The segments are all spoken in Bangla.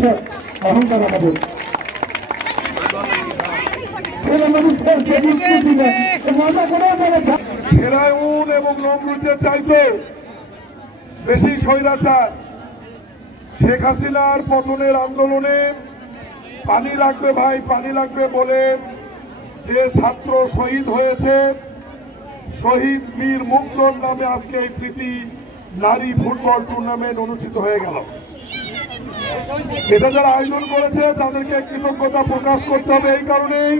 হচ্ছে অহংকার আমাদের। ফেরাউন এবং নমরুদের চাইতে বেশি স্বৈরাচার। শেখ হাসিনার পতনের আন্দোলনে পানি লাগবে ভাই, পানি লাগবে বলে যে ছাত্র শহীদ হয়েছে, শহীদ বীর মুগ্ধর নামে আজকে এই প্রীতি নারী ফুটবল টুর্নামেন্ট অনুষ্ঠিত হয়ে গেল। এটা যারা আয়োজন করেছে তাদেরকে কৃতজ্ঞতা প্রকাশ করতে হবে। এই কারণেই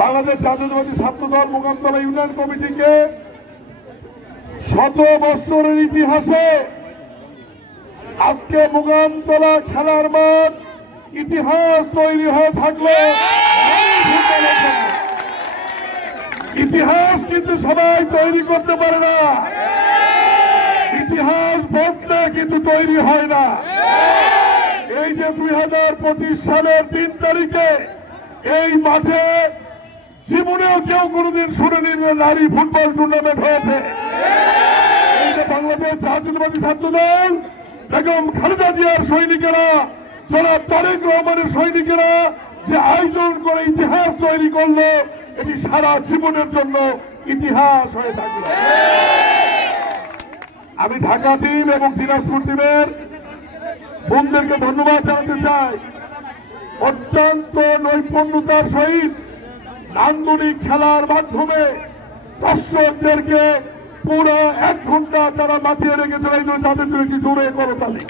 বাংলাদেশ জাতীয়তাবাদী ছাত্রদল মোকামতলা ইউনিয়ন কমিটিকে শত বছরের ইতিহাসে আজকে মোকামতলা খেলার মাঠ ইতিহাস তৈরি হয়ে থাকলে ইতিহাস কিন্তু সবাই তৈরি করতে পারে না, ইতিহাস বদলে কিন্তু তৈরি হয় না। এই যে 2025 সালের 3 তারিখে এই মাঠে জীবনেও কেউ কোনোদিন শুনেনি যে নারী ফুটবল টুর্নামেন্ট হয়েছে। এই যে বাংলাদেশ জাতীয়তাবাদী ছাত্রদল বেগম খালেদা জিয়ার সৈনিকেরা, জনাব তারেক রহমানের সৈনিকেরা যে আয়োজন করে ইতিহাস তৈরি করলো, এটি সারা জীবনের জন্য ইতিহাস হয়ে থাকবে। আমি ঢাকা টিম এবং দিনাজপুর টিমের বোনদেরকে ধন্যবাদ জানাতে চাই। অত্যন্ত নৈপুণ্যতার সহিত নান্দনিক খেলার মাধ্যমে দর্শকদেরকে পুরো 1 ঘন্টা তারা মাতিয়ে রেখেছিল। এই জন্য তাদের জন্য একটি জোরে করতালি।